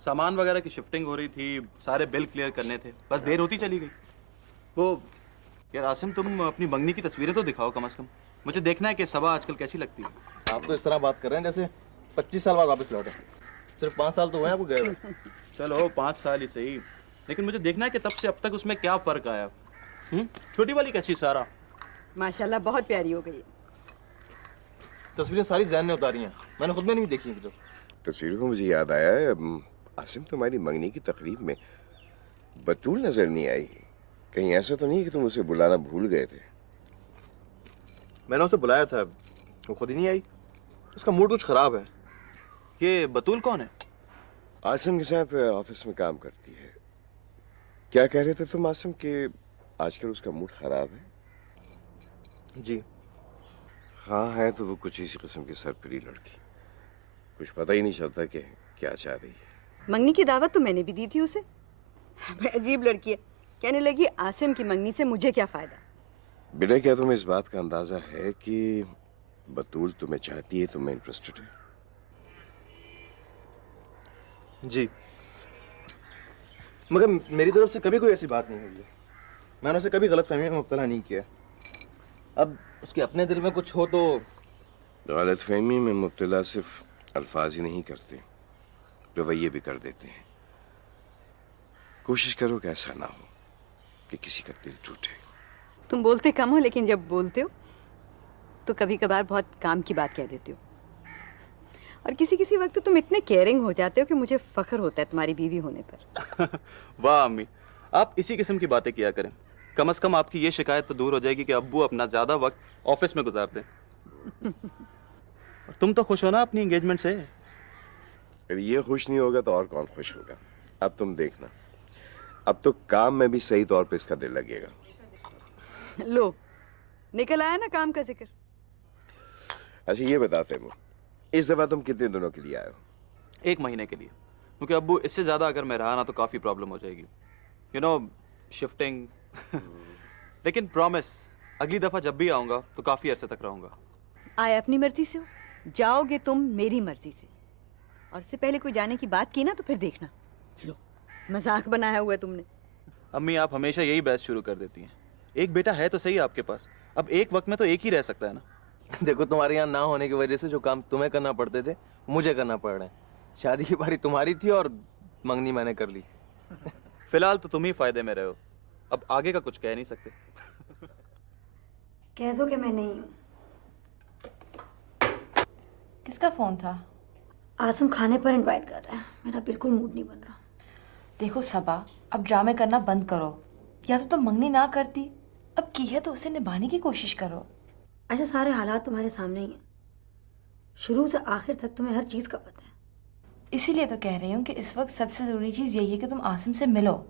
सामान वगैरह की शिफ्टिंग हो रही थी, सारे बिल क्लियर करने थे, बस देर होती चली गई। वो यार आसिम, तुम अपनी मंगनी की तस्वीरें तो दिखाओ कम से कम। मुझे देखना है कि सबा आजकल कैसी लगती है। आप तो इस तरह बात कर रहे हैं जैसे 25 साल बाद वापस लौटे। सिर्फ 5 साल तो हुए हैं आपको गए हुए। चलो 5 साल ही सही, लेकिन मुझे देखना है कि तब से अब तक उसमें क्या फर्क आया। छोटी वाली कैसी सारा? माशाल्लाह बहुत प्यारी हो गई। तस्वीरें सारी जहन में उतारी हैं, मैंने खुद में नहीं देखी जो। तस्वीरों को मुझे याद आया है, आसिम तुम्हारी मंगनी की तकरीब में बतूल नजर नहीं आई। कहीं ऐसा तो नहीं कि तुम उसे बुलाना भूल गए थे? मैंने उसे बुलाया था, वो खुद ही नहीं आई। उसका मूड कुछ खराब है। ये बतूल कौन है? आसिम के साथ ऑफिस में काम करती है। क्या कह रहे थे तुम आसिम कि आजकल उसका मूड खराब है? जी हाँ है तो वो कुछ इसी किस्म की सरपरी लड़की, कुछ पता ही नहीं चलता कि क्या चाह रही है। मंगनी की दावत तो मैंने भी दी थी उसे। बड़ी अजीब लड़की है, कहने लगी आसिम की मंगनी से मुझे क्या फायदा। बेटा क्या तुम्हें इस बात का अंदाजा है कि बतूल तुम्हें चाहती है, तुम्हें इंटरेस्टेड है? जी, मगर मेरी तरफ से कभी कोई ऐसी बात नहीं हुई है। मैंने उसे कभी गलतफहमी में मुब्तला नहीं किया। अब उसके अपने दिल में कुछ हो तो। गलतफहमी में मुब्तला सिर्फ अल्फाज ही नहीं करते, रवैये भी कर देते हैं। कोशिश करो कि ऐसा ना हो कि किसी का दिल टूटे। तुम बोलते कम हो, लेकिन जब बोलते हो तो कभी कभार बहुत काम की बात कह देते हो। और किसी किसी वक्त तो तुम इतने केयरिंग हो जाते हो कि मुझे फख्र होता है तुम्हारी बीवी होने पर। वाह अम्मी, आप इसी किस्म की बातें किया करें। कम से कम आपकी ये शिकायत तो दूर हो जाएगी कि अब्बू अपना ज्यादा वक्त ऑफिस में गुजारते हैं। और तुम तो खुश हो ना अपनी एंगेजमेंट से? अगर ये खुश नहीं होगा तो और कौन खुश होगा? अब तुम देखना, अब तो काम में भी सही तौर पे इसका दिल लगेगा। लो, निकल आया ना काम का जिक्र। अच्छा ये बताते हो, इस दफा तुम कितने दिनों के लिए आए हो? 1 महीने के लिए, क्योंकि अब्बू इससे ज्यादा अगर मैं रहा ना तो काफी प्रॉब्लम हो जाएगी, यू नो, शिफ्टिंग। लेकिन प्रॉमिस, अगली दफा जब भी आऊंगा तो काफी अरसे तक रहूंगा। आए अपनी मर्जी से हो, जाओगे तुम मेरी मर्जी से। और इससे पहले कोई जाने की बात की ना तो फिर देखना। लो, मजाक बनाया हुआ है तुमने। अम्मी आप हमेशा यही बहस शुरू कर देती हैं। एक बेटा है तो सही आपके पास, अब एक वक्त में तो एक ही रह सकता है ना। देखो, तुम्हारे यहाँ ना होने की वजह से जो काम तुम्हें करना पड़ते थे मुझे करना पड़ रहे हैं। शादी की बारी तुम्हारी थी और मंगनी मैंने कर ली। फिलहाल तो तुम ही फायदे में रहे हो, अब आगे का कुछ कह नहीं सकते। कह दो कि मैं नहीं हूँ। किसका फोन था? आसिम खाने पर इनवाइट कर रहा है, मेरा बिल्कुल मूड नहीं बन रहा। देखो सबा, अब ड्रामे करना बंद करो। या तो तुम मंगनी ना करती, अब की है तो उसे निभाने की कोशिश करो। अच्छा, सारे हालात तुम्हारे सामने ही हैं, शुरू से आखिर तक तुम्हें हर चीज़ का पता है। इसीलिए तो कह रही हूँ कि इस वक्त सबसे ज़रूरी चीज़ यही है कि तुम आसिम से मिलो।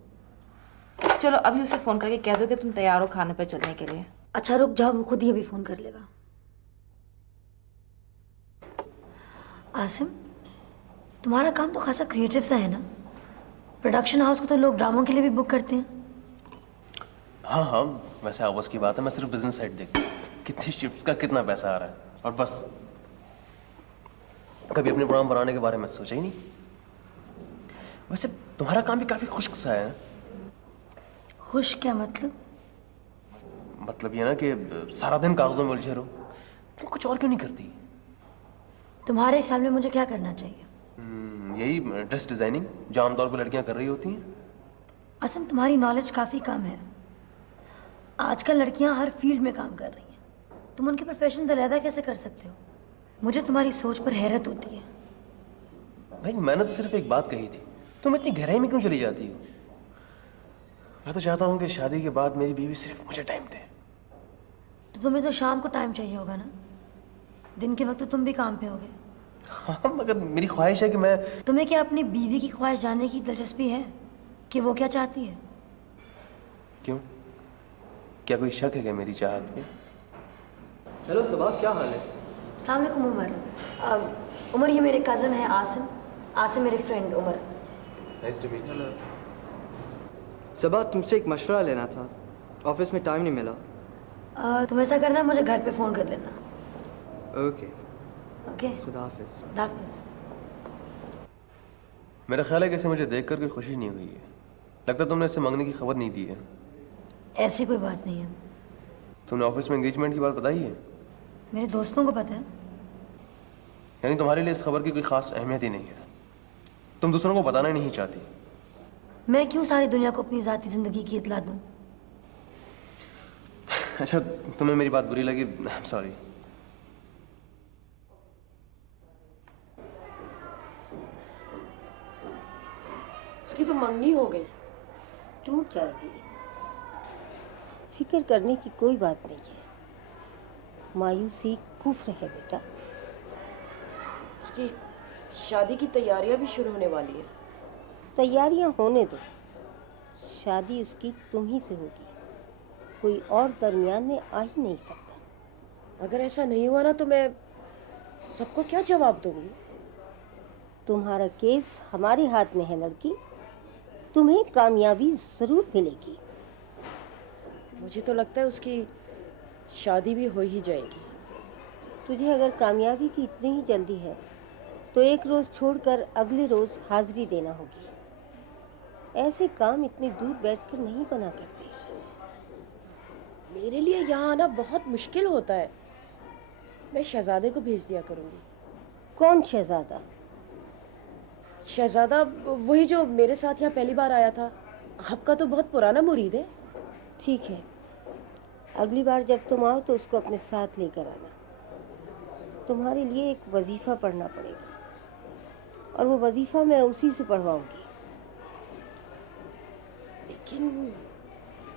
चलो अभी उसे फ़ोन करके कह दो कि तुम तैयार हो खाने पर चलने के लिए। अच्छा रुक जाओ, वो खुद ही अभी फ़ोन कर लेगा। आसिम, तुम्हारा काम तो खासा क्रिएटिव सा है ना? प्रोडक्शन हाउस को तो लोग ड्रामों के लिए भी बुक करते हैं। हाँ हाँ, वैसे आवाज़ की बात है, मैं सिर्फ बिजनेस साइड देखता हूँ, कितनी शिफ्ट्स का कितना पैसा आ रहा है, और बस। कभी अपने प्रोग्राम बनाने के बारे में सोचा ही नहीं। वैसे तुम्हारा काम भी काफ़ी खुश्क सा है। खुश क्या मतलब? मतलब ये ना कि सारा दिन कागजों में उलझे रहो, तुम कुछ और क्यों नहीं करती? तुम्हारे ख्याल में मुझे क्या करना चाहिए? यही ड्रेस डिज़ाइनिंग जो आमतौर पर लड़कियां कर रही होती हैं। आसिम, तुम्हारी नॉलेज काफ़ी कम है। आजकल लड़कियां हर फील्ड में काम कर रही हैं, तुम उनके प्रोफेशन से अलग कैसे कर सकते हो? मुझे तुम्हारी सोच पर हैरत होती है। भाई मैंने तो सिर्फ एक बात कही थी, तुम इतनी गहराई में क्यों चली जाती हो? मैं तो चाहता हूँ कि शादी के बाद मेरी बीवी सिर्फ मुझे टाइम दे। तो तुम्हें तो शाम को टाइम चाहिए होगा ना? दिन के वक्त तो तुम भी काम पे होगे। हाँ, मगर मेरी ख्वाहिश है कि मैं। तुम्हें क्या अपनी बीवी की ख्वाहिश जानने की दिलचस्पी है कि वो क्या चाहती है? क्यों, क्या कोई शक है क्या मेरी चाहत में? हेलो सबा, क्या हाल है? अस्सलाम वालेकुम उमर। उमर ये मेरे कज़न है आसिम, आसिम मेरे friend Umar. Nice to meet you. Saba, तुमसे एक मशवरा लेना था, ऑफिस में टाइम नहीं मिला। तुम ऐसा करना, मुझे घर पे फ़ोन कर लेना। ओके, ओके, खुदा हाफिज। खुदा हाफिज़। मेरा ख्याल है कि इसे मुझे देख कर कोई खुशी नहीं हुई है। लगता है तुमने इसे मांगने की खबर नहीं दी है। ऐसी कोई बात नहीं है। तुमने ऑफिस में एंगेजमेंट की बात बताई है? मेरे दोस्तों को पता है। यानी तुम्हारे लिए इस खबर की कोई खास अहमियत ही नहीं है। तुम दूसरों को बताना ही नहीं चाहती। मैं क्यों सारी दुनिया को अपनी ज़ाती ज़िंदगी की इतला दूं? अच्छा, तुम्हें मेरी बात बुरी लगी, सॉरी। उसकी तो मंगनी हो गई। टूट जाएगी, फिक्र करने की कोई बात नहीं है। मायूसी कुफ्र है बेटा। उसकी शादी की तैयारियां भी शुरू होने वाली है। तैयारियां होने दो, शादी उसकी तुम ही से होगी। कोई और दरमियान में आ ही नहीं सकता। अगर ऐसा नहीं हुआ ना तो मैं सबको क्या जवाब दूंगी? तुम्हारा केस हमारे हाथ में है लड़की, तुम्हें कामयाबी जरूर मिलेगी। मुझे तो लगता है उसकी शादी भी हो ही जाएगी। तुझे अगर कामयाबी की इतनी ही जल्दी है तो एक रोज छोड़कर अगले रोज हाजिरी देना होगी। ऐसे काम इतनी दूर बैठकर नहीं बना करते। मेरे लिए यहाँ आना बहुत मुश्किल होता है। मैं शहजादे को भेज दिया करूँगी। कौन शहजादा? शहजादा वही जो मेरे साथ यहाँ पहली बार आया था। आपका तो बहुत पुराना मुरीद है। ठीक है, अगली बार जब तुम आओ तो उसको अपने साथ लेकर आना। तुम्हारे लिए एक वजीफा पढ़ना पड़ेगा और वो वजीफा मैं उसी से पढ़वाऊंगी। लेकिन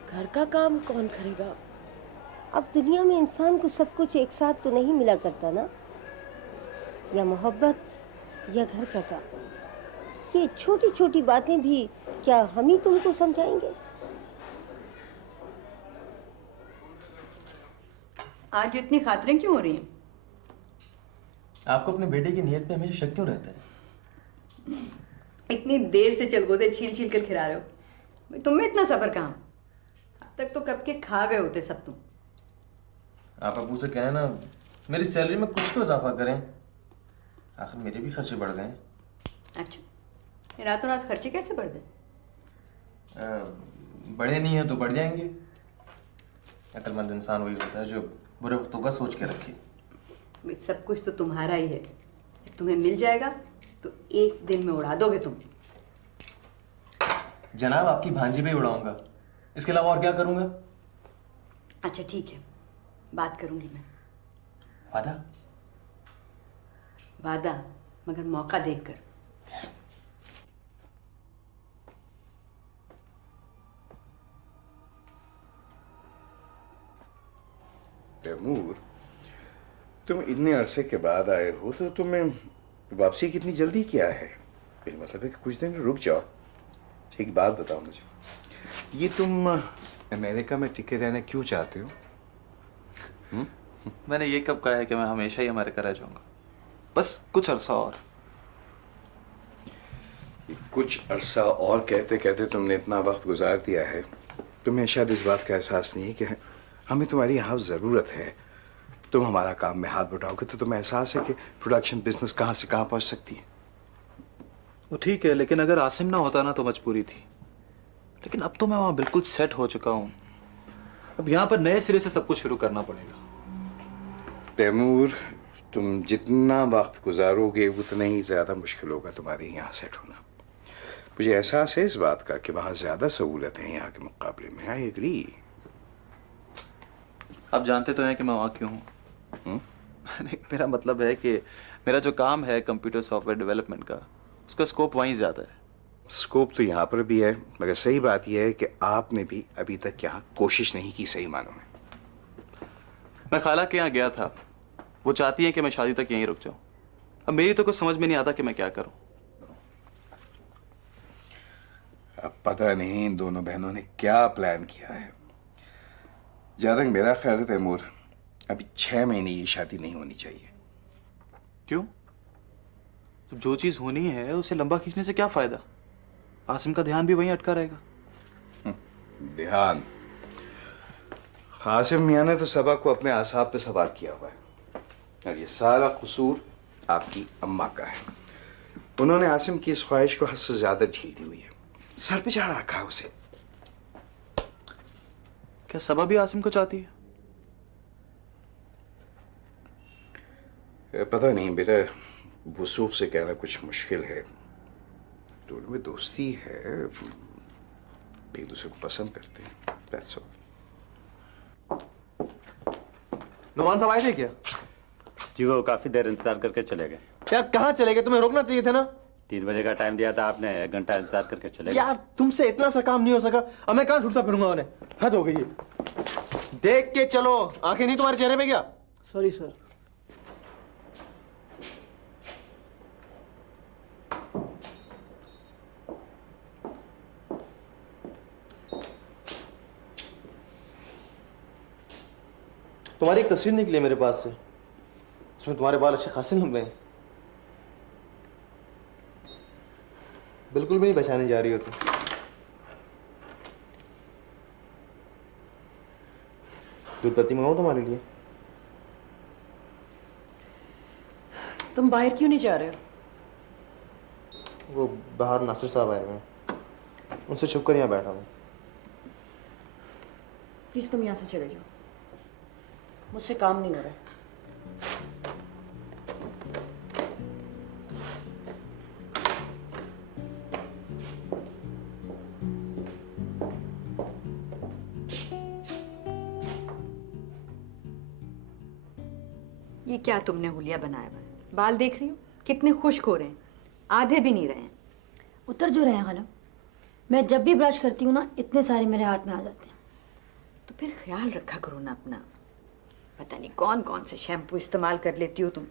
घर का काम कौन करेगा? अब दुनिया में इंसान को सब कुछ एक साथ तो नहीं मिला करता ना। या मोहब्बत या घर का काम। ये छोटी छोटी बातें भी क्या हम ही तुमको समझाएंगे? आज इतनी खातरें क्यों हो रही हैं? आपको अपने बेटे की नीयत पे हमेशा शक क्यों रहता है? इतनी देर से चलगोदे छील छील कर खिला रहे हो, भाई तुम में इतना सब्र कहाँ? अब तक तो कब के खा गए होते सब तुम। आप अबू से कहें ना मेरी सैलरी में कुछ तो इजाफा करें। आखिर मेरे भी खर्चे बढ़ गए। अच्छा, ये रातों रात खर्चे कैसे बढ़ गए? बढ़े नहीं है तो बढ़ जाएंगे। अक्लमंद इंसान वही होता है जो बुरे वक्तों का सोच के रखे। भाई सब कुछ तो तुम्हारा ही है। तुम्हें मिल जाएगा तो एक दिन में उड़ा दोगे तुम। जनाब, आपकी भांजी भी उड़ाऊंगा, इसके अलावा और क्या करूंगा? अच्छा ठीक है, बात करूंगी मैं। वादा? वादा, मगर मौका देखकर। तैमूर, तुम इतने अरसे के बाद आए हो तो तुम्हें वापसी कितनी जल्दी क्या है? मेरा मतलब है कि कुछ दिन रुक जाओ। एक बात बताओ मुझे, ये तुम अमेरिका में टिके रहना क्यों चाहते हो? मैंने ये कब कहा है कि मैं हमेशा ही अमेरिका रह जाऊंगा? बस कुछ अरसा और। कुछ अरसा और कहते कहते तुमने इतना वक्त गुजार दिया है, तुम्हें शायद इस बात का एहसास नहीं है कि हमें तुम्हारी यहाँ ज़रूरत है। तुम हमारा काम में हाथ बढ़ाओगे तो तुम्हें एहसास है कि प्रोडक्शन बिजनेस कहाँ से कहाँ पहुँच सकती है। वो ठीक है, लेकिन अगर आसिम ना होता ना तो मजबूरी थी। लेकिन अब तो मैं वहाँ बिल्कुल सेट हो चुका हूँ। अब यहाँ पर नए सिरे से सब कुछ शुरू करना पड़ेगा। तैमूर, तुम जितना वक्त गुजारोगे उतना ही ज़्यादा मुश्किल होगा तुम्हारे यहाँ सेट होना। मुझे एहसास है इस बात का कि वहाँ ज़्यादा सहूलत है यहाँ के मुकाबले में। I agree. आप जानते तो हैं कि मैं वहाँ क्यों हूँ। मेरा मतलब है कि मेरा जो काम है कंप्यूटर सॉफ्टवेयर डेवलपमेंट का, उसका स्कोप वहीं ज़्यादा है। स्कोप तो यहाँ पर भी है, मगर सही बात यह है कि आपने भी अभी तक यहाँ कोशिश नहीं की सही मानों में। मैं खाला के यहाँ गया था, वो चाहती है कि मैं शादी तक यहीं रुक जाऊँ। अब मेरी तो कुछ समझ में नहीं आता कि मैं क्या करूँ। अब पता नहीं इन दोनों बहनों ने क्या प्लान किया है। जहाँ तक मेरा ख्याल है तैमूर, अभी 6 महीने ये शादी नहीं होनी चाहिए। क्यों? तो जो चीज़ होनी है उसे लंबा खींचने से क्या फ़ायदा? आसिम का ध्यान भी वहीं अटका रहेगा। ध्यान? आसिम मियाँ ने तो सबा को अपने आसाब पे सवार किया हुआ है और ये सारा कसूर आपकी अम्मा का है। उन्होंने आसिम की इस ख्वाहिश को हद से ज्यादा ढील दी हुई है, सर पे चढ़ा रखा है उसे। क्या सबा भी आसिम को चाहती है? पता नहीं बेटा, वसूख से कहना कुछ मुश्किल है। दोनों में दोस्ती है, एक दूसरे को पसंद करते हैं, that's all। नुमान साहब आए थे क्या? जी वो काफी देर इंतजार करके चले गए। यार कहाँ चले गए? तुम्हें रोकना चाहिए था ना। 3 बजे का टाइम दिया था आपने, 1 घंटा इंतजार करके चले गए। यार तुमसे इतना सा काम नहीं हो सका। अब मैं कहाँ ढूंढता फिरूंगा उन्हें? हद हो गई है। देख के चलो, आंखें नहीं तुम्हारे चेहरे पे क्या? Sorry sir. तुम्हारी एक तस्वीर निकली है मेरे पास से, उसमें तुम्हारे बाल अच्छे खासे लंबे हैं। बिल्कुल भी नहीं पहचानी जा रही हो तुम। दूध पत्ती मंगाऊं तुम्हारे लिए? तुम बाहर क्यों नहीं जा रहे हो? वो बाहर नासिर साहब आए हुए हैं, उनसे छुप कर यहाँ बैठा हूँ। प्लीज तुम यहाँ से चले जाओ, मुझसे काम नहीं हो रहा है। ये क्या तुमने हुलिया बनाया हुआ है? बाल देख रही हो कितने खुश्क हो रहे हैं, आधे भी नहीं रहे हैं। उतर जो रहे हैं खाला। मैं जब भी ब्रश करती हूँ ना, इतने सारे मेरे हाथ में आ जाते हैं। तो फिर ख्याल रखा करो ना अपना। पता नहीं कौन कौन से शैम्पू इस्तेमाल कर लेती हो तुम।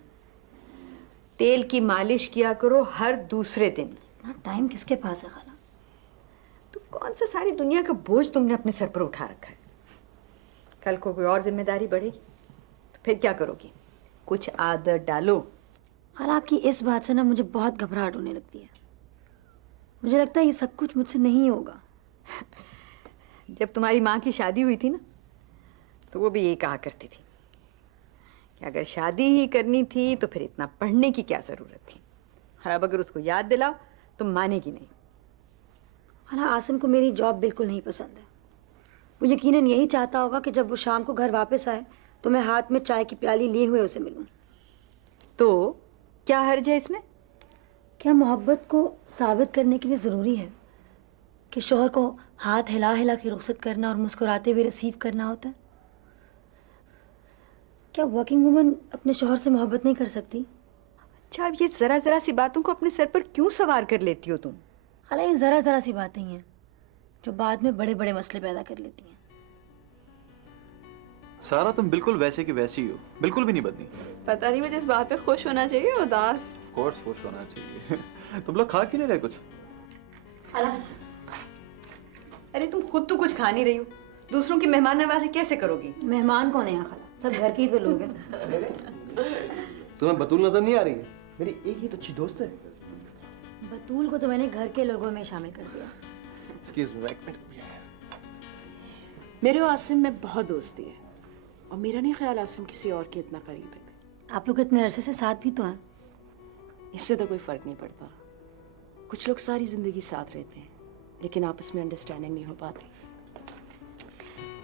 तेल की मालिश किया करो हर दूसरे दिन। ना टाइम किसके पास है खाला? तो कौन सा सारी दुनिया का बोझ तुमने अपने सर पर उठा रखा है? कल को कोई और जिम्मेदारी बढ़ेगी तो फिर क्या करोगी? कुछ आदत डालो। खाला आपकी इस बात से ना मुझे बहुत घबराहट होने लगती है। मुझे लगता है ये सब कुछ मुझसे नहीं होगा। जब तुम्हारी माँ की शादी हुई थी ना, तो वो भी यही कहा करती थी कि अगर शादी ही करनी थी तो फिर इतना पढ़ने की क्या ज़रूरत थी। और अब अगर उसको याद दिलाओ तो मानेगी नहीं। खाला आसिम को मेरी जॉब बिल्कुल नहीं पसंद है। वो यकीनन यही चाहता होगा कि जब वो शाम को घर वापस आए तो मैं हाथ में चाय की प्याली लिए हुए उसे मिलूं। तो क्या हर्ज है इसमें? क्या मोहब्बत को साबित करने के लिए ज़रूरी है कि शौहर को हाथ हिला हिला के रुखसत करना और मुस्कुराते हुए रिसीव करना होता है? क्या वर्किंग वुमन अपने शौहर से मोहब्बत नहीं कर सकती? अच्छा, अब ये ज़रा ज़रा सी बातों को अपने सर पर क्यों सवार कर लेती हो तुम? हालांकि ज़रा ज़रा सी बातें ही हैं जो बाद में बड़े बड़े मसले पैदा कर लेती हैं। सारा तुम बिल्कुल वैसे की वैसी हो, बिल्कुल भी नहीं बदली। पता नहीं मुझे इस बात पे खुश होना चाहिए उदास। ऑफ कोर्स खुश होना चाहिए। तुम लोग खा क्यों नहीं रहे कुछ? अरे तुम खुद तो कुछ खा नहीं रही हो, दूसरों की मेहमान नवाजी कैसे करोगी? मेहमान कौन है यहाँ खाला? सब घर के ही तो लोग हैं। तुम्हें बतूल नजर नहीं आ रही है? मेरी एक ही तो अच्छी दोस्त है। बतूल को तो मैंने घर के लोगों में शामिल कर दिया। एक्सक्यूज मी, एक मिनट। मेरे और आसिम में बहुत दोस्ती है और मेरा नहीं ख्याल आसिम किसी और के इतना करीब है। आप लोग इतने अरसे से साथ भी तो हैं। इससे तो कोई फर्क नहीं पड़ता। कुछ लोग सारी जिंदगी साथ रहते हैं लेकिन आपस में अंडरस्टैंडिंग नहीं हो पाती।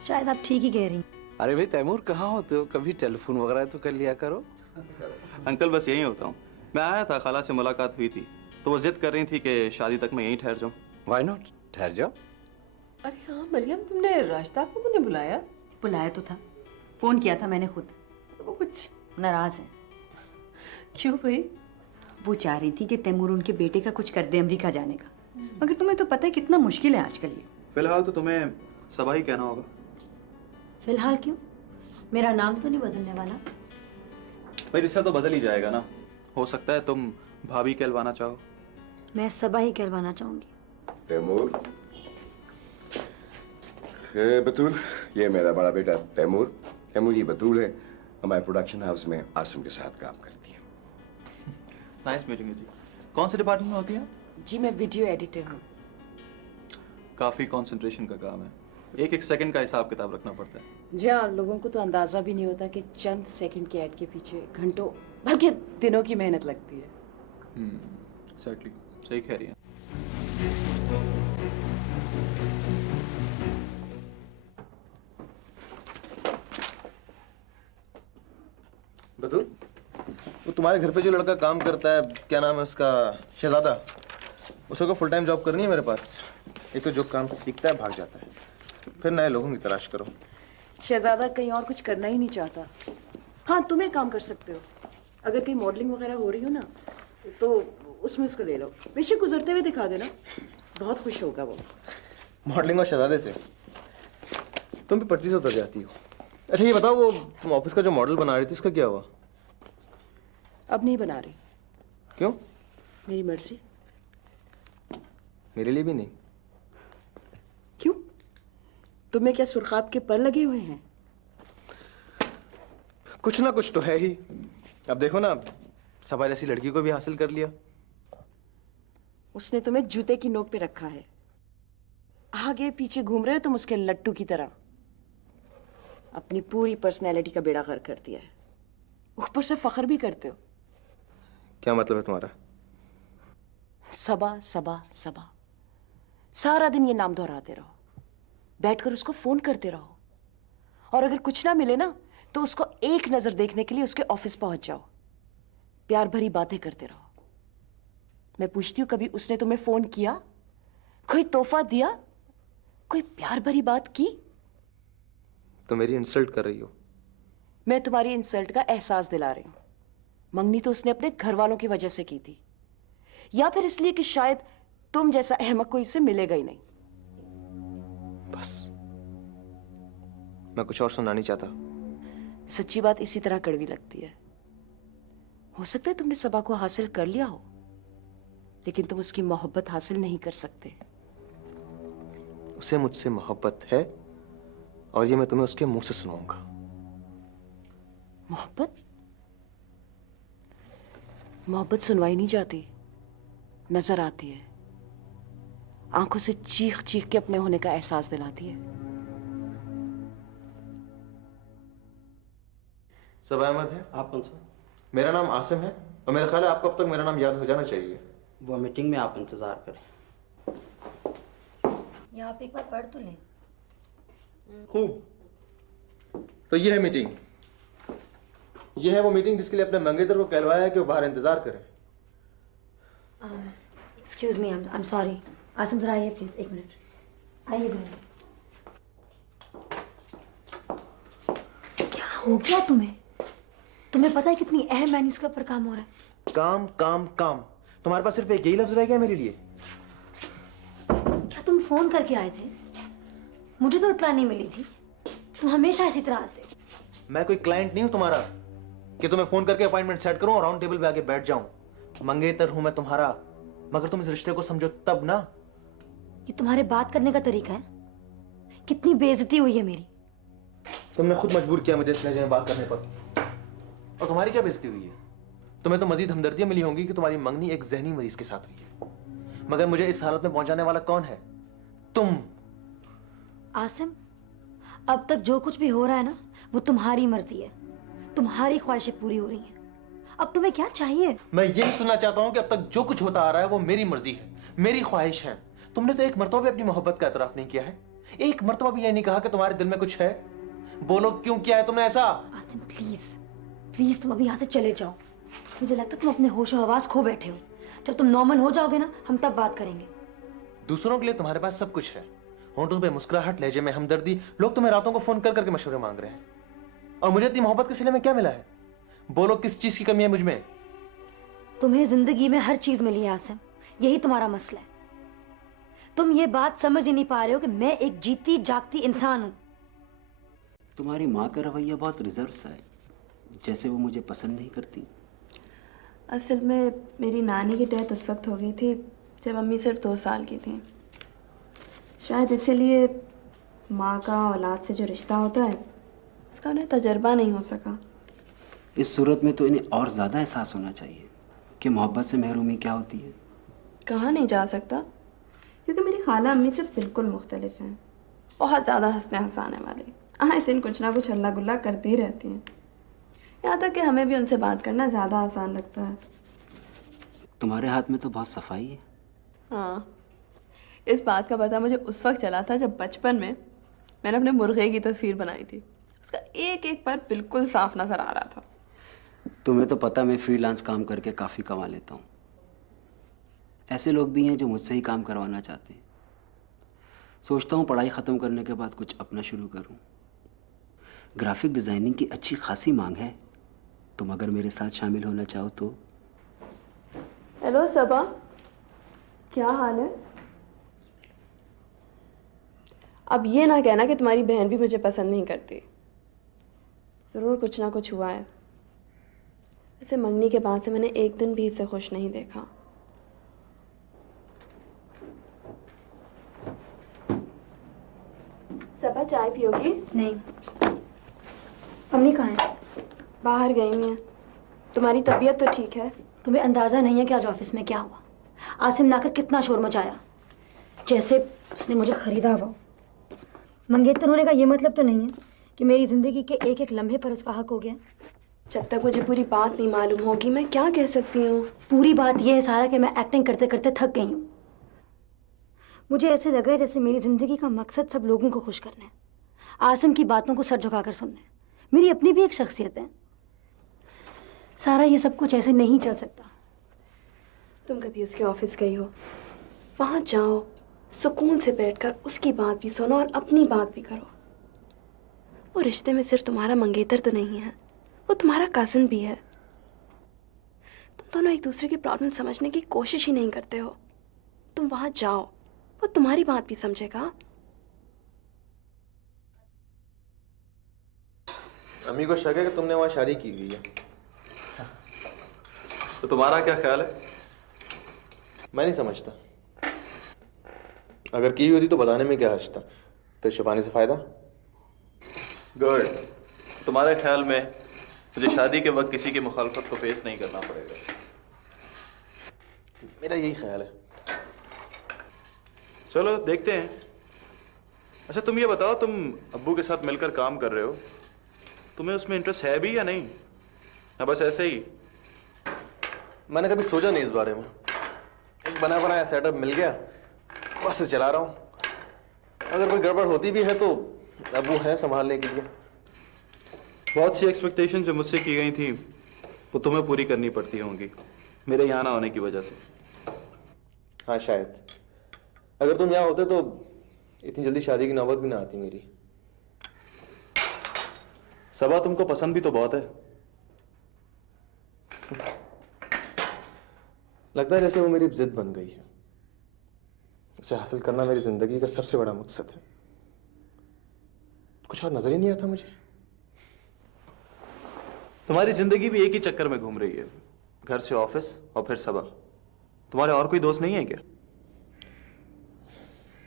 शायद आप ठीक ही कह रही हैं। अरे भाई तैमूर कहाँ होते हो? कभी टेलीफोन वगैरह तो कर लिया करो। अंकल बस यहीं होता हूँ। मैं आया था, खाला से मुलाकात हुई थी तो वो जिद कर रही थी कि शादी तक मैं यहीं ठहर जाऊँ। व्हाई नॉट, ठहर जाओ। अरे हाँ मरियम, तुमने राशिदा आपको क्यों नहीं बुलाया? बुलाया तो था, फ़ोन किया था मैंने खुद। वो कुछ नाराज़ है। क्यों भाई? वो चाह रही थी कि तैमूर उनके बेटे का कुछ कर दे अमेरिका जाने का, मगर तुम्हें तो पता है कितना मुश्किल है आजकल ये। फिलहाल तो तुम्हें सबा ही कहना होगा। फिलहाल क्यों? मेरा नाम तो नहीं बदलने वाला। भाई रिश्ता तो बदल ही जाएगा ना। हो सकता है तुम भाभी कहलवाना चाहो। मैं सबा ही कहलवाना चाहूंगी। तैमूर, बतूल, ये मेरा बड़ा बेटा तैमूर। तैमूर ये बतूल है, हमारे प्रोडक्शन हाउस में आसिम के साथ काम करती है। नाइस मीटिंग यू जी। कौन से डिपार्टमेंट में होती है? जी मैं वीडियो एडिटर हूँ। काफ़ी कंसंट्रेशन का काम है, एक एक सेकंड का हिसाब किताब रखना पड़ता है। जी हाँ, लोगों को तो अंदाजा भी नहीं होता कि चंद सेकंड के ऐड के पीछे घंटों बल्कि दिनों की मेहनत लगती है। एग्जैक्टली सही कह रही हैं। बतूल, वो तुम्हारे घर पे जो लड़का काम करता है, क्या नाम है उसका, शहजादा, उसको फुल टाइम जॉब करनी है मेरे पास। एक तो जो काम सीखता है भाग जाता है, फिर नए लोगों की तलाश करो। शहजादा कहीं और कुछ करना ही नहीं चाहता। हाँ, तुम एक काम कर सकते हो, अगर कहीं मॉडलिंग वगैरह हो रही हो ना तो उसमें उसको ले लो, बेशक गुजरते हुए दिखा देना, बहुत खुश होगा वो। मॉडलिंग और शहजादे से तुम भी पटरी से उतर जाती हो। अच्छा ये बताओ, वो तुम ऑफिस का जो मॉडल बना रही थी उसका क्या हुआ? अब नहीं बना रही। क्यों? मेरी मर्जी। मेरे लिए भी नहीं। क्यों? तुम्हें क्या सुर्खाब के पर लगे हुए हैं? कुछ ना कुछ तो है ही। अब देखो ना, सबा जैसी लड़की को भी हासिल कर लिया। उसने तुम्हें जूते की नोक पे रखा है, आगे पीछे घूम रहे हो तुम उसके लट्टू की तरह। अपनी पूरी पर्सनैलिटी का बेड़ा गर्क कर दिया है, ऊपर से फख्र भी करते हो। क्या मतलब है तुम्हारा? सबा सबा सबा, सारा दिन ये नाम दोहराते रहो, बैठकर उसको फोन करते रहो, और अगर कुछ ना मिले ना तो उसको एक नजर देखने के लिए उसके ऑफिस पहुंच जाओ, प्यार भरी बातें करते रहो। मैं पूछती हूँ, कभी उसने तुम्हें फोन किया, कोई तोहफा दिया, कोई प्यार भरी बात की? तो मेरी इंसल्ट कर रही हो। मैं तुम्हारी इंसल्ट का एहसास दिला रही हूँ। मंगनी तो उसने अपने घर वालों की वजह से की थी, या फिर इसलिए कि शायद तुम जैसा अहमक कोई इससे मिलेगा ही नहीं। बस, मैं कुछ और सुनना नहीं चाहता। सच्ची बात इसी तरह कड़वी लगती है। हो सकता है तुमने सबा को हासिल कर लिया हो, लेकिन तुम उसकी मोहब्बत हासिल नहीं कर सकते। उसे मुझसे मोहब्बत है, और ये मैं तुम्हें उसके मुंह से सुनाऊंगा। मोहब्बत? मोहब्बत सुनवाई नहीं जाती, नजर आती है, आंखों से चीख चीख के अपने होने का एहसास दिलाती है। सब अहमद है? आप कौन सा? मेरा नाम आसिम है, और मेरा ख्याल है आपको अब तक मेरा नाम याद हो जाना चाहिए। वो मीटिंग में आप इंतजार करें। यहाँ पे एक बार पढ़ तो लें। खूब, तो ये है मीटिंग। ये है वो मीटिंग जिसके लिए अपने मंगेतर को कहलवाया है कि वो बाहर इंतजार करे। Excuse me, I am sorry. Asim जरा आइए प्लीज, एक मिनट आइए। क्या हो गया तुम्हें? तुम्हें पता है कितनी अहम मैन्यूज का पर काम हो रहा है? काम काम काम, तुम्हारे पास सिर्फ एक यही लफ्ज रह गया मेरे लिए? क्या तुम फोन करके आए थे? मुझे तो इत्तला नहीं मिली थी। तुम हमेशा इसी तरह आते हो। मैं कोई क्लाइंट नहीं हूं तुम्हारा कि तुम्हें फोन करके अपॉइंटमेंट सेट करूं और राउंड टेबल पे आके बैठ जाऊं। मंगेतर हूं मैं तुम्हारा, मगर तुम इस रिश्ते को समझो तब ना। ये तुम्हारे बात करने का तरीका है? कितनी बेइज्जती हुई है मेरी। तुमने खुद मजबूर किया मुझे इस लहजे में बात करने पर, और तुम्हारी क्या बेइज्जती हुई है? तुम्हें तो मजीद हमदर्दियां मिली होंगी कि तुम्हारी मंगनी एक जहनी मरीज के साथ हुई है, मगर मुझे इस हालत में पहुंचाने वाला कौन है? तुम। आसिम, अब तक जो कुछ भी हो रहा है ना, वो तुम्हारी मर्जी है, तुम्हारी ख्वाहिशें पूरी हो रही हैं। अब तुम्हें क्या चाहिए? मैं यही सुनना चाहता हूं कि अब तक जो कुछ होता आ रहा है वो मेरी मर्जी है, मेरी ख्वाहिश है। तुमने तो एक मर्तबा भी अपनी मोहब्बत का एतराफ नहीं किया है, एक मर्तबा भी ये नहीं कहा कि तुम्हारे दिल में कुछ है। बोलो, क्यों किया है तुमने ऐसा? आसिम प्लीज प्लीज, तुम अभी यहाँ से चले जाओ। मुझे लगता है तुम अपने होशो हवास खो बैठे हो। जब तुम नॉर्मल हो जाओगे ना, हम तब बात करेंगे। दूसरों के लिए तुम्हारे पास सब कुछ है, होंठों पे मुस्कुराहट, लहजे में हमदर्दी। लोग तुम्हें रातों को फोन कर करके मशवरे मांग रहे हैं, और मुझे इतनी मोहब्बत के सिले में क्या मिला है? बोलो, किस चीज की कमी है मुझ में? तुम्हें जिंदगी में हर चीज मिली है आसिम, यही तुम्हारा मसला है। तुम ये बात समझ ही नहीं पा रहे हो कि मैं एक जीती जागती इंसान हूं। तुम्हारी माँ का रवैया बहुत रिजर्व सा है, जैसे वो मुझे पसंद नहीं करती। असल में मेरी नानी की डेथ उस वक्त हो गई थी जब अम्मी सिर्फ 2 साल की थी। शायद इसीलिए माँ का औलाद से जो रिश्ता होता है उसका उन्हें तजर्बा नहीं हो सका। इस सूरत में तो इन्हें और ज़्यादा एहसास होना चाहिए कि मोहब्बत से महरूमी क्या होती है। कहा नहीं जा सकता, क्योंकि मेरी खाला अम्मी से बिल्कुल मुख्तलिफ हैं। बहुत ज़्यादा हंसने हंसाने वाली, आए दिन कुछ ना कुछ हल्ला गुल्ला करती ही रहती हैं। यहाँ तक कि हमें भी उनसे बात करना ज़्यादा आसान लगता है। तुम्हारे हाथ में तो बहुत सफाई है। हाँ, इस बात का पता मुझे उस वक्त चला था जब बचपन में मैंने अपने मुर्गे की तस्वीर बनाई थी। उसका एक एक पर बिल्कुल साफ नजर आ रहा था। तुम्हें तो पता मैं फ्रीलांस काम करके काफ़ी कमा लेता हूँ। ऐसे लोग भी हैं जो मुझसे ही काम करवाना चाहते हैं। सोचता हूँ पढ़ाई ख़त्म करने के बाद कुछ अपना शुरू करूँ। ग्राफिक डिज़ाइनिंग की अच्छी खासी मांग है। तुम अगर मेरे साथ शामिल होना चाहो तो। हेलो सबा, क्या हाल है? अब ये ना कहना कि तुम्हारी बहन भी मुझे पसंद नहीं करती। ज़रूर कुछ ना कुछ हुआ है। ऐसे मंगनी के बाद से मैंने एक दिन भी इसे खुश नहीं देखा। सबा, चाय पियोगी? नहीं। अम्मी कहाँ है? बाहर गई हुई हैं। तुम्हारी तबीयत तो ठीक है? तुम्हें अंदाजा नहीं है कि आज ऑफिस में क्या हुआ। आसिम ने आकर कितना शोर मचाया, जैसे उसने मुझे खरीदा हुआ। मंगेतर होने का ये मतलब तो नहीं है कि मेरी जिंदगी के एक एक लम्हे पर उसका हक हो गया। जब तक मुझे पूरी बात नहीं मालूम होगी मैं क्या कह सकती हूँ? पूरी बात यह है सारा कि मैं एक्टिंग करते करते थक गई हूँ। मुझे ऐसे लग रहा है जैसे मेरी जिंदगी का मकसद सब लोगों को खुश करना है, आसिम की बातों को सर झुकाकर सुनना है। मेरी अपनी भी एक शख्सियत है सारा, ये सब कुछ ऐसे नहीं चल सकता। तुम कभी उसके ऑफिस गई हो? वहाँ जाओ, सुकून से बैठकर उसकी बात भी सुनो और अपनी बात भी करो। वो रिश्ते में सिर्फ तुम्हारा मंगेतर तो नहीं है, वो तुम्हारा कजिन भी है। तुम दोनों एक दूसरे की प्रॉब्लम समझने की कोशिश ही नहीं करते हो। तुम वहाँ जाओ, वो तुम्हारी बात भी समझेगा। अम्मी को शक है कि तुमने वहाँ शादी की हुई है। तो तुम्हारा क्या ख्याल है? मैं नहीं समझता। अगर की हुई होती तो बताने में क्या हर्ज था, फिर छुपाने से फायदा। गुड। तुम्हारे ख्याल में मुझे शादी के वक्त किसी की मुखालफत को फेस नहीं करना पड़ेगा। मेरा यही ख्याल है। चलो देखते हैं। अच्छा तुम ये बताओ, तुम अब्बू के साथ मिलकर काम कर रहे हो, तुम्हें उसमें इंटरेस्ट है भी या नहीं, या बस ऐसे ही? मैंने कभी सोचा नहीं इस बारे में। एक बना बनाया सेटअप मिल गया, बस चला रहा हूँ। अगर कोई गड़बड़ होती भी है तो अब्बू है संभालने के लिए। बहुत सी एक्सपेक्टेशन जो मुझसे की गई थी वो तुम्हें पूरी करनी पड़ती होंगी मेरे यहाँ ना होने की वजह से। हाँ शायद। अगर तुम यहाँ होते तो इतनी जल्दी शादी की नौबत भी ना आती मेरी। सबा तुमको पसंद भी तो बहुत है। लगता है जैसे वो मेरी जिद बन गई है। उसे हासिल करना मेरी जिंदगी का सबसे बड़ा मकसद है। कुछ और नजर ही नहीं आता मुझे। तुम्हारी जिंदगी भी एक ही चक्कर में घूम रही है, घर से ऑफिस और फिर सबा। तुम्हारे और कोई दोस्त नहीं है क्या?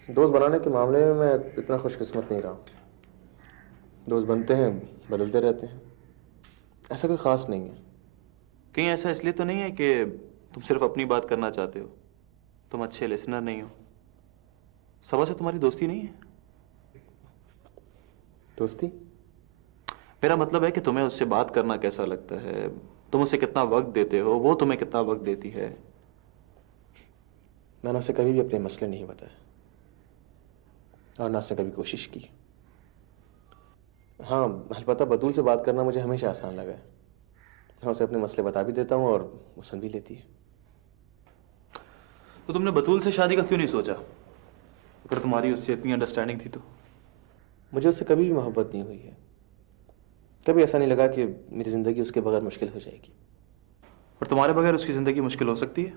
दोस्त बनाने के मामले में मैं इतना खुशकिस्मत नहीं रहा। दोस्त बनते हैं, बदलते रहते हैं, ऐसा कोई खास नहीं है। कहीं ऐसा इसलिए तो नहीं है कि तुम सिर्फ अपनी बात करना चाहते हो, तुम अच्छे लिसनर नहीं हो? सबा से तुम्हारी दोस्ती नहीं है? दोस्ती? मेरा मतलब है कि तुम्हें उससे बात करना कैसा लगता है, तुम उसे कितना वक्त देते हो, वो तुम्हें कितना वक्त देती है। मैंने उसे कभी भी अपने मसले नहीं बताए और ना उसने कभी कोशिश की। हाँ, अलबत्ता बतूल से बात करना मुझे हमेशा आसान लगा है। मैं उसे अपने मसले बता भी देता हूँ और वो सुन भी लेती है। तो तुमने बतूल से शादी का क्यों नहीं सोचा? अगर तुम्हारी उससे इतनी अंडरस्टैंडिंग थी तो। मुझे उससे कभी भी मोहब्बत नहीं हुई है। कभी ऐसा नहीं लगा कि मेरी ज़िंदगी उसके बगैर मुश्किल हो जाएगी। और तुम्हारे बगैर उसकी ज़िंदगी मुश्किल हो सकती है?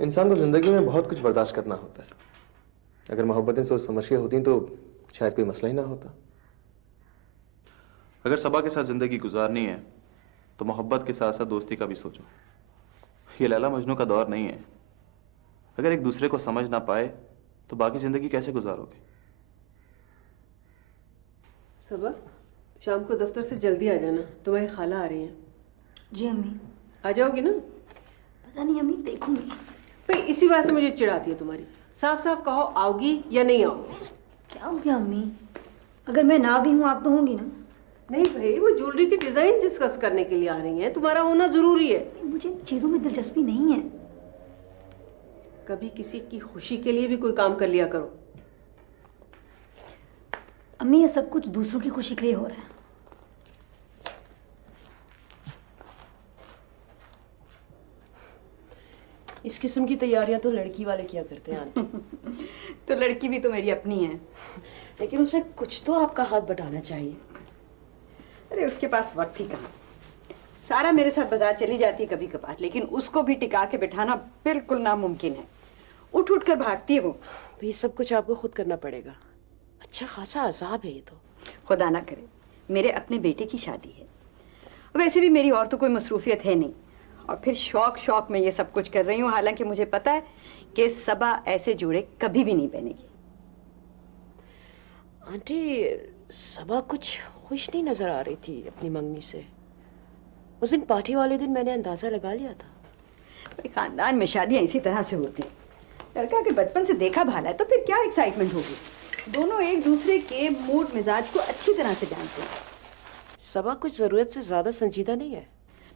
इंसान को ज़िंदगी में बहुत कुछ बर्दाश्त करना होता है। अगर मोहब्बतें सोच समझ के होती तो शायद कोई मसला ही ना होता। अगर सबा के साथ ज़िंदगी गुजारनी है तो मोहब्बत के साथ साथ दोस्ती का भी सोचो। ये लैला मजनू का दौर नहीं है। अगर एक दूसरे को समझ ना पाए तो बाकी ज़िंदगी कैसे गुजारोगे? सबा, शाम को दफ्तर से जल्दी आ जाना, तुम्हारी खाला आ रही हैं। जी अम्मी। आ जाओगी ना? पता नहीं अम्मी, देखूंगी। भाई इसी बात से मुझे चिढ़ाती है तुम्हारी। साफ साफ कहो आओगी या नहीं आओगी। क्या हो गया अम्मी? अगर मैं ना भी हूँ आप तो होंगी ना? नहीं भाई, वो ज्वेलरी की डिजाइन डिस्कस करने के लिए आ रही हैं। तुम्हारा होना जरूरी है। मुझे इन चीज़ों में दिलचस्पी नहीं है। कभी किसी की खुशी के लिए भी कोई काम कर लिया करो। अम्मी, ये सब कुछ दूसरों की खुशी के लिए हो रहा है। इस किस्म की तैयारियां तो लड़की वाले किया करते हैं आंटी। तो लड़की भी तो मेरी अपनी है। लेकिन उसे कुछ तो आपका हाथ बटाना चाहिए। अरे उसके पास वक्त ही कहाँ। सारा मेरे साथ बाजार चली जाती है कभी कभार, लेकिन उसको भी टिका के बिठाना बिल्कुल नामुमकिन है। उठ उठ कर भागती है वो। तो ये सब कुछ आपको खुद करना पड़ेगा। अच्छा खासा अजाब है ये तो। खुदा ना करे, मेरे अपने बेटे की शादी है। वैसे भी मेरी और तो कोई मसरूफियत है नहीं, और फिर शौक शौक में ये सब कुछ कर रही हूँ, हालांकि मुझे पता है कि सबा ऐसे जूड़े कभी भी नहीं पहनेगी। आंटी, सबा कुछ खुश नहीं नजर आ रही थी अपनी मंगनी से। उस दिन पार्टी वाले दिन मैंने अंदाजा लगा लिया था। भाई, खानदान में शादियां इसी तरह से होती हैं। लड़का के बचपन से देखा भाला है तो फिर क्या एक्साइटमेंट होगी। दोनों एक दूसरे के मूड मिजाज को अच्छी तरह से जानते हैं। सबा कुछ जरूरत से ज्यादा संजीदा नहीं है।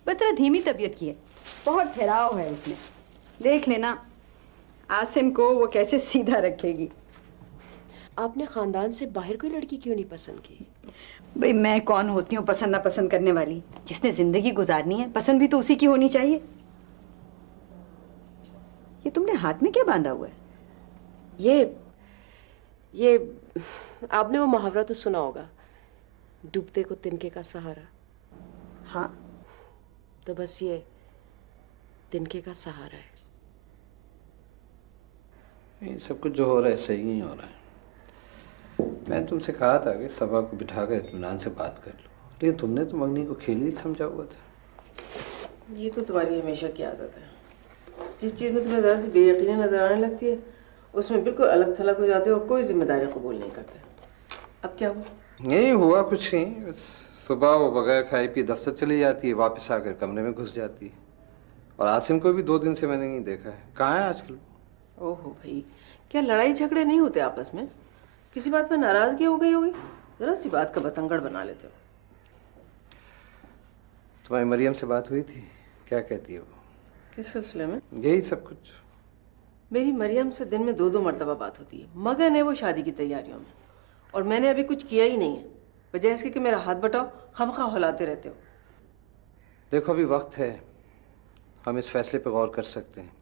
बस जरा धीमी तबीयत की है, बहुत ठहराव है उसमें। देख लेना आसिम को वो कैसे सीधा रखेगी। आपने खानदान से बाहर कोई लड़की क्यों नहीं पसंद की? भाई, मैं कौन होती हूँ पसंद ना पसंद करने वाली। जिसने जिंदगी गुजारनी है पसंद भी तो उसी की होनी चाहिए। ये तुमने हाथ में क्या बांधा हुआ है? ये आपने वो मुहावरा तो सुना होगा, डूबते को तिनके का सहारा। हाँ, तो बस ये तिनके का सहारा है। ये सब कुछ जो हो रहा है सही नहीं हो रहा है। मैंने तुमसे कहा था कि सबा को बिठा कर इत्मीनान से बात कर लो, लेकिन तुमने तो मंगनी को खेल ही समझा हुआ था। ये तो तुम्हारी हमेशा की आदत है। जिस चीज़ में तुम्हें ज़रा सी बेयकीनी नजर आने लगती है, उसमें बिल्कुल अलग थलग हो जाते हो और कोई जिम्मेदारी कबूल नहीं करते। अब क्या हुआ? नहीं हुआ कुछ नहीं, बस सुबह वो बगैर खाए पिए दफ्तर चली जाती है, वापस आकर कमरे में घुस जाती है। और आसिम को भी 2 दिन से मैंने नहीं देखा है। कहाँ है आजकल? ओहो भाई, क्या लड़ाई झगड़े नहीं होते आपस में? किसी बात पर नाराजगी हो गई होगी, जरा सी बात का बतंगड़ बना लेते हो। तुम्हारी मरियम से बात हुई थी? क्या कहती है वो? किस सिलसिले में? यही सब कुछ। मेरी मरियम से दिन में 2-2 मरतबा बात होती है। मगन है वो शादी की तैयारियों में, और मैंने अभी कुछ किया ही नहीं है। बजाय इसके कि मेरा हाथ बटाओ, खामखा हौलाते रहते हो। देखो अभी वक्त है, हम इस फैसले पर गौर कर सकते हैं।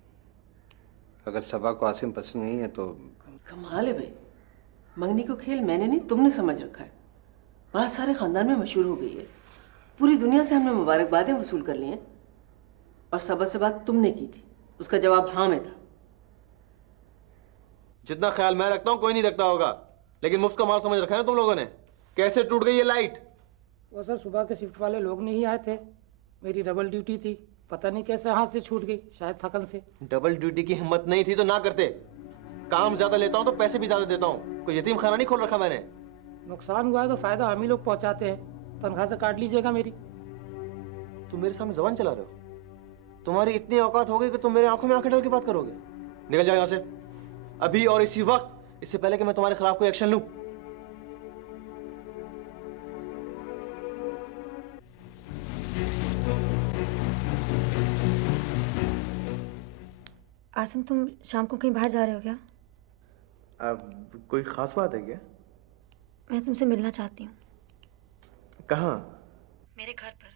अगर सबा को आसिम पसंद नहीं है तो कमाल है भाई, मंगनी को खेल मैंने नहीं तुमने समझ रखा है। बात सारे खानदान में मशहूर हो गई है। पूरी दुनिया से हमने मुबारकबादें वसूल कर ली हैं, और सबा से बात तुमने की थी, उसका जवाब हाँ में था। जितना ख्याल मैं रखता हूँ कोई नहीं रखता होगा, लेकिन मुफ्त का माल समझ रखा है ना तुम लोगों ने। कैसे टूट गई ये लाइट? वो सर सुबह के शिफ्ट वाले लोग नहीं आए थे, मेरी डबल ड्यूटी थी, पता नहीं कैसे हाथ से छूट गई, शायद थकन से। डबल ड्यूटी की हिम्मत नहीं थी तो ना करते। काम ज्यादा लेता हूँ तो पैसे भी ज्यादा देता हूँ। कोई यतीम खाना नहीं खोल रखा मैंने। नुकसान हुआ है तो फायदा हम ही लोग पहुंचाते हैं, तनख्वाह से काट लीजिएगा मेरी। तुम मेरे सामने जबान चला रहे हो? तुम्हारी इतनी औकात हो गई कि तुम मेरे आंखों में आंखें डाल के बात करोगे? निकल जाओ यहाँ से अभी और इसी वक्त, इससे पहले कि मैं तुम्हारे खिलाफ कोई एक्शन लूं। आसिम, तुम शाम को कहीं बाहर जा रहे हो क्या? अब कोई खास बात है क्या? मैं तुमसे मिलना चाहती हूँ। कहाँ? मेरे घर पर।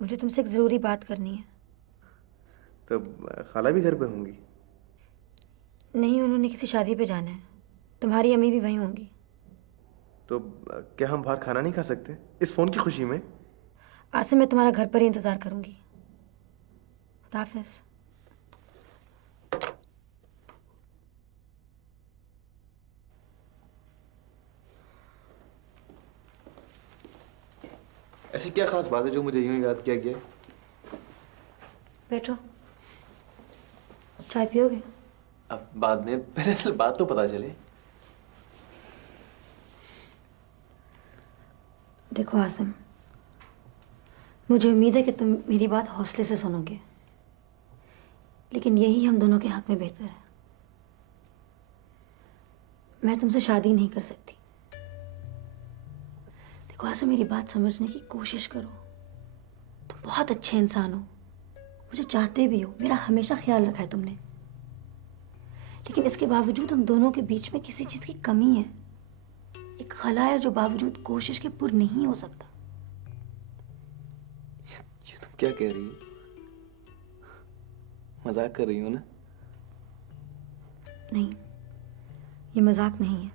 मुझे तुमसे एक ज़रूरी बात करनी है। तो खाला भी घर पे होंगी? नहीं, उन्होंने किसी शादी पे जाना है। तुम्हारी अम्मी भी वहीं होंगी। तो क्या हम बाहर खाना नहीं खा सकते इस फोन की खुशी में? आसिम, मैं तुम्हारा घर पर ही इंतज़ार करूँगी। खुदा हाफिज़। ऐसी क्या खास बात है जो मुझे यूं याद किया गया? बैठो, चाय पियोगे? अब बाद में, पहले असल बात तो पता चले। देखो आसिम, मुझे उम्मीद है कि तुम मेरी बात हौसले से सुनोगे, लेकिन यही हम दोनों के हक में बेहतर है। मैं तुमसे शादी नहीं कर सकती। देखो आसिम, मेरी बात समझने की कोशिश करो। तुम बहुत अच्छे इंसान हो, मुझे चाहते भी हो, मेरा हमेशा ख्याल रखा है तुमने, लेकिन इसके बावजूद हम दोनों के बीच में किसी चीज की कमी है। एक खला है जो बावजूद कोशिश के पूर्ण नहीं हो सकता। ये तुम क्या कह रही हो? मजाक कर रही हो ना? नहीं, ये मजाक नहीं है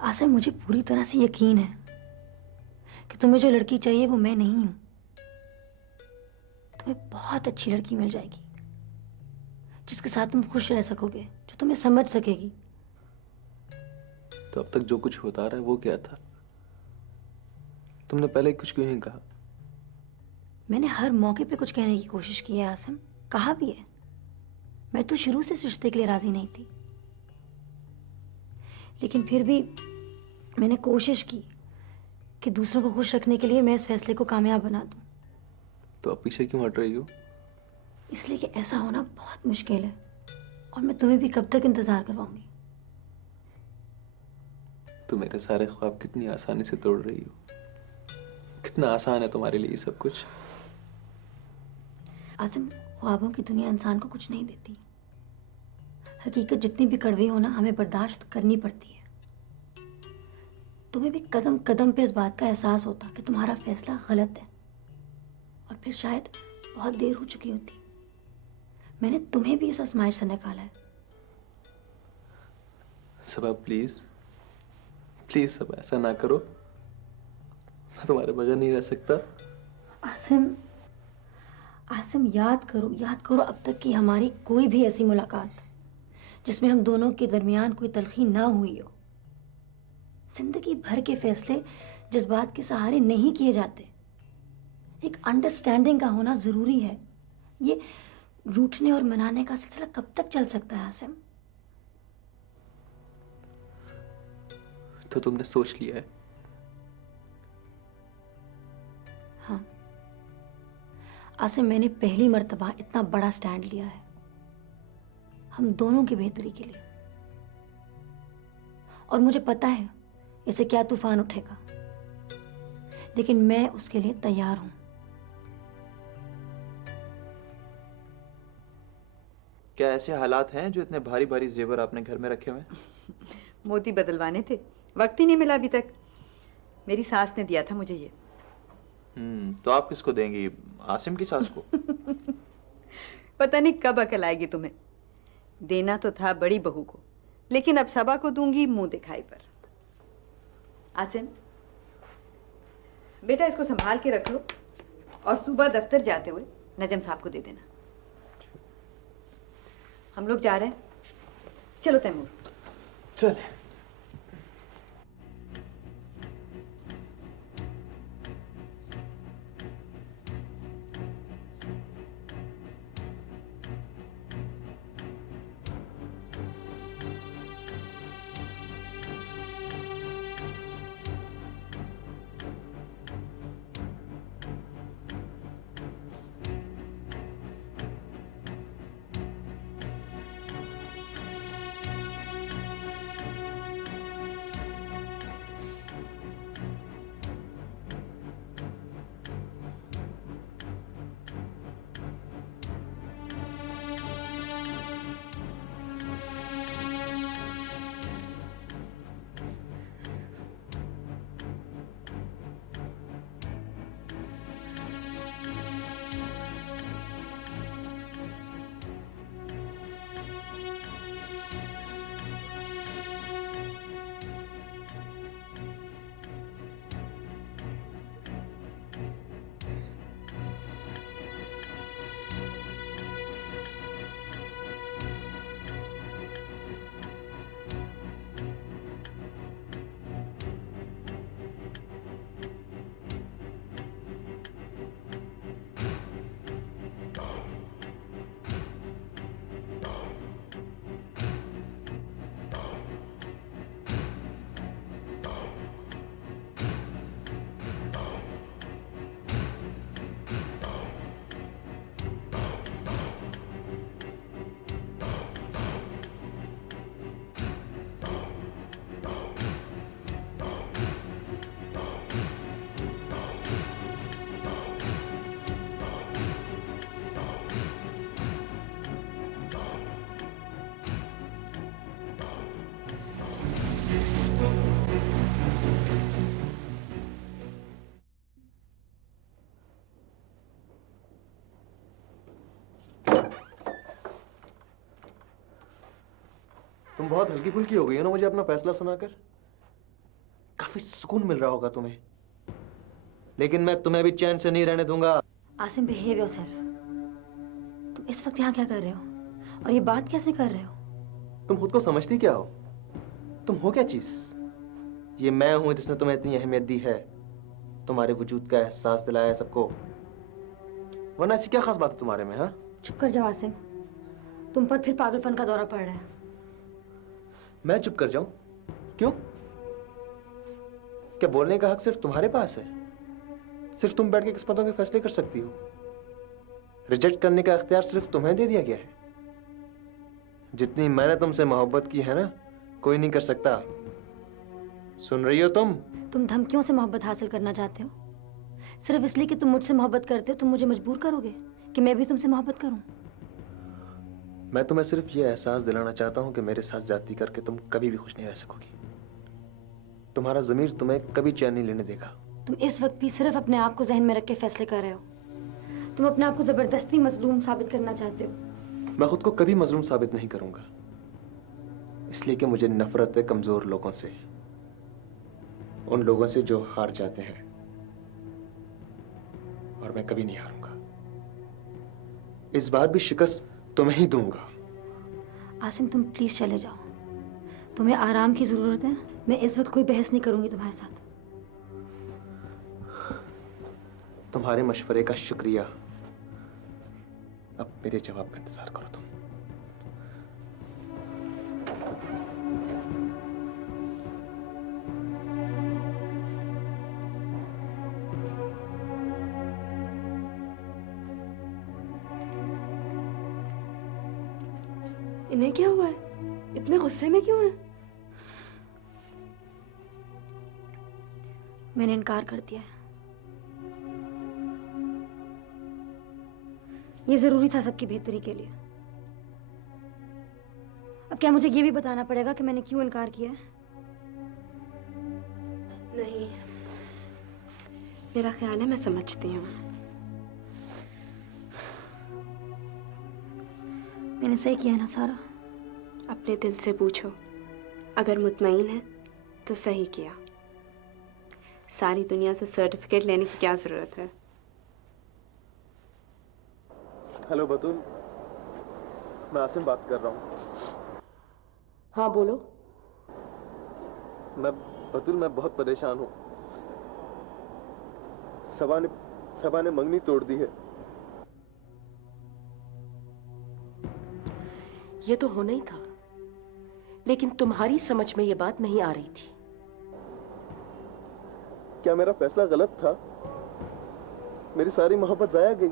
आसिम। मुझे पूरी तरह से यकीन है कि तुम्हें जो लड़की चाहिए वो मैं नहीं हूं। तुम्हें बहुत अच्छी लड़की मिल जाएगी जिसके साथ तुम खुश रह सकोगे, जो तुम्हें समझ सकेगी। तो अब तक जो कुछ होता रहा है वो क्या था? तुमने पहले कुछ क्यों नहीं कहा? मैंने हर मौके पे कुछ कहने की कोशिश की है आसिम, कहा भी है। मैं तो शुरू से इस रिश्ते के लिए राजी नहीं थी, लेकिन फिर भी मैंने कोशिश की कि दूसरों को खुश रखने के लिए मैं इस फैसले को कामयाब बना दूं। तो अब पीछे क्यों हट रही हो? इसलिए कि ऐसा होना बहुत मुश्किल है और मैं तुम्हें भी कब तक इंतजार करवाऊंगी। तो मेरे सारे ख्वाब कितनी आसानी से तोड़ रही हो। कितना आसान है तुम्हारे लिए ये सब कुछ। आसिम, ख्वाबों की दुनिया इंसान को कुछ नहीं देती। हकीकत जितनी भी कड़वी हो ना, हमें बर्दाश्त करनी पड़ती है। तुम्हें भी कदम कदम पे इस बात का एहसास होता कि तुम्हारा फैसला गलत है, और फिर शायद बहुत देर हो चुकी होती। मैंने तुम्हें भी इस आजमाइश से निकाला है। सबा प्लीज, प्लीज सब ऐसा ना करो। मैं तुम्हारे बगैर नहीं रह सकता। आसिम, आसिम याद करो अब तक की हमारी कोई भी ऐसी मुलाकात जिसमें हम दोनों के दरमियान कोई तलखी ना हुई हो। जिंदगी भर के फैसले जज्बात के सहारे नहीं किए जाते। एक अंडरस्टैंडिंग का होना जरूरी है। ये रूठने और मनाने का सिलसिला कब तक चल सकता है आसिम? तो तुमने सोच लिया है? हाँ आसिम, मैंने पहली मर्तबा इतना बड़ा स्टैंड लिया है हम दोनों की बेहतरी के लिए, और मुझे पता है इसे क्या तूफान उठेगा, लेकिन मैं उसके लिए तैयार हूं। क्या ऐसे हालात हैं जो इतने भारी भारी जेवर आपने घर में रखे हुए हैं? मोती बदलवाने थे, वक्त ही नहीं मिला अभी तक। मेरी सास ने दिया था मुझे ये। तो आप किसको देंगी? आसिम की सास को? पता नहीं कब अकल आएगी तुम्हें। देना तो था बड़ी बहू को, लेकिन अब सबा को दूंगी मुंह दिखाई पर। आसिम बेटा, इसको संभाल के रख लो और सुबह दफ्तर जाते हुए नजम साहब को दे देना। हम लोग जा रहे हैं, चलो तैमूर। चले। तुम बहुत हल्की फुल्की हो गई हो ना मुझे अपना फैसला सुनाकर। काफी सुकून मिल रहा होगा तुम्हें, लेकिन मैं तुम्हें भी चैन से नहीं रहने दूंगा। Asim, behave yourself. तुम इस वक्त यहाँ क्या कर रहे हो और ये बात कैसे कर रहे हो? तुम खुद को समझती क्या हो? तुम हो क्या चीज? ये मैं हूं जिसने तुम्हें इतनी अहमियत दी है, तुम्हारे वजूद का एहसास दिलाया है सबको। वरना ऐसी क्या खास बात है तुम्हारे में? हाँ, चुप कर जाओ आसिम, तुम पर फिर पागलपन का दौरा पड़ रहा है। मैं चुप कर जाऊं? क्यों? क्या बोलने का हक सिर्फ तुम्हारे पास है? सिर्फ तुम बैठ के किस्मतों के फैसले कर सकती हो? रिजेक्ट करने का इख्तियार सिर्फ तुम्हें दे दिया गया है? जितनी मैंने तुमसे मोहब्बत की है ना, कोई नहीं कर सकता। सुन रही हो तुम? तुम धमकियों से मोहब्बत हासिल करना चाहते हो? सिर्फ इसलिए कि तुम मुझसे मोहब्बत करते हो, तुम मुझे मजबूर करोगे कि मैं भी तुमसे मोहब्बत करूं? मैं तुम्हें सिर्फ ये एहसास दिलाना चाहता हूं कि मेरे साथ ज्यादती करके तुम कभी भी खुश नहीं रह सकोगी। तुम्हारा ज़मीर तुम्हें कभी चैन नहीं लेने देगा। तुम इस वक्त भी सिर्फ अपने आप को जहन में रख के फैसले कर रहे हो। तुम अपने आप को जबरदस्ती मजलूम साबित करना चाहते हो। मैं खुद को कभी मजलूम साबित नहीं करूंगा, इसलिए कि मुझे नफरत है कमजोर लोगों से, उन लोगों से जो हार जाते हैं, और मैं कभी नहीं हारूंगा। इस बार भी शिकस्त तुम्हें ही दूंगा। आसिम, तुम प्लीज चले जाओ, तुम्हें आराम की जरूरत है। मैं इस वक्त कोई बहस नहीं करूंगी तुम्हारे साथ। तुम्हारे मशवरे का शुक्रिया। अब मेरे जवाब का इंतजार करो तुम। इन्हें क्या हुआ है? इतने गुस्से में क्यों है? मैंने इनकार कर दिया है। ये जरूरी था सबकी बेहतरी के लिए। अब क्या मुझे ये भी बताना पड़ेगा कि मैंने क्यों इनकार किया है? नहीं, मेरा ख्याल है मैं समझती हूँ। मैंने सही किया ना सारा? अपने दिल से पूछो, अगर मुतमईन है तो सही किया। सारी दुनिया से सर्टिफिकेट लेने की क्या जरूरत है? हेलो बतूल, मैं आसिम बात कर रहा हूँ। हाँ बोलो। बतूल, मैं बहुत परेशान हूँ। सबा ने मंगनी तोड़ दी है। ये तो होना ही था, लेकिन तुम्हारी समझ में ये बात नहीं आ रही थी। क्या मेरा फैसला गलत था? मेरी सारी मोहब्बत जाया गई।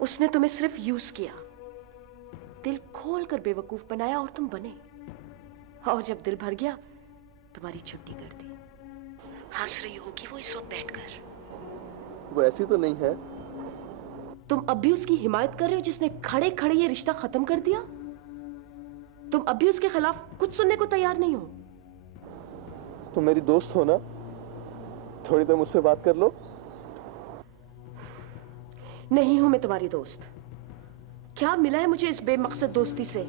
उसने तुम्हें सिर्फ यूज किया, दिल खोल कर बेवकूफ बनाया और तुम बने। और जब दिल भर गया, तुम्हारी छुट्टी कर दी। हंस रही होगी वो इस वक्त बैठकर। वो ऐसी तो नहीं है। तुम अब भी उसकी हिमायत कर रहे हो जिसने खड़े खड़े ये रिश्ता खत्म कर दिया? तुम अब भी उसके खिलाफ कुछ सुनने को तैयार नहीं हो? तुम मेरी दोस्त हो ना, थोड़ी देर मुझसे बात कर लो। नहीं हूं मैं तुम्हारी दोस्त। क्या मिला है मुझे इस बेमकसद दोस्ती से?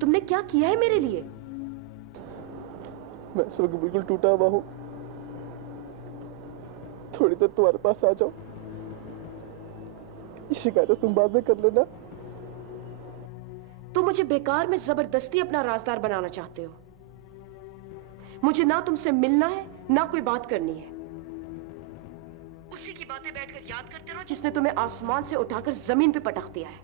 तुमने क्या किया है मेरे लिए? मैं इस वक्त बिल्कुल टूटा हुआ हूं। थोड़ी देर तुम्हारे पास आ जाओ। ये शिकायत तुम बाद में कर लेना। तुम मुझे बेकार में जबरदस्ती अपना राजदार बनाना चाहते हो। मुझे ना तुमसे मिलना है, ना कोई बात करनी है। उसी की बातें बैठकर याद करते रहो जिसने तुम्हें आसमान से उठाकर जमीन पे पटक दिया है।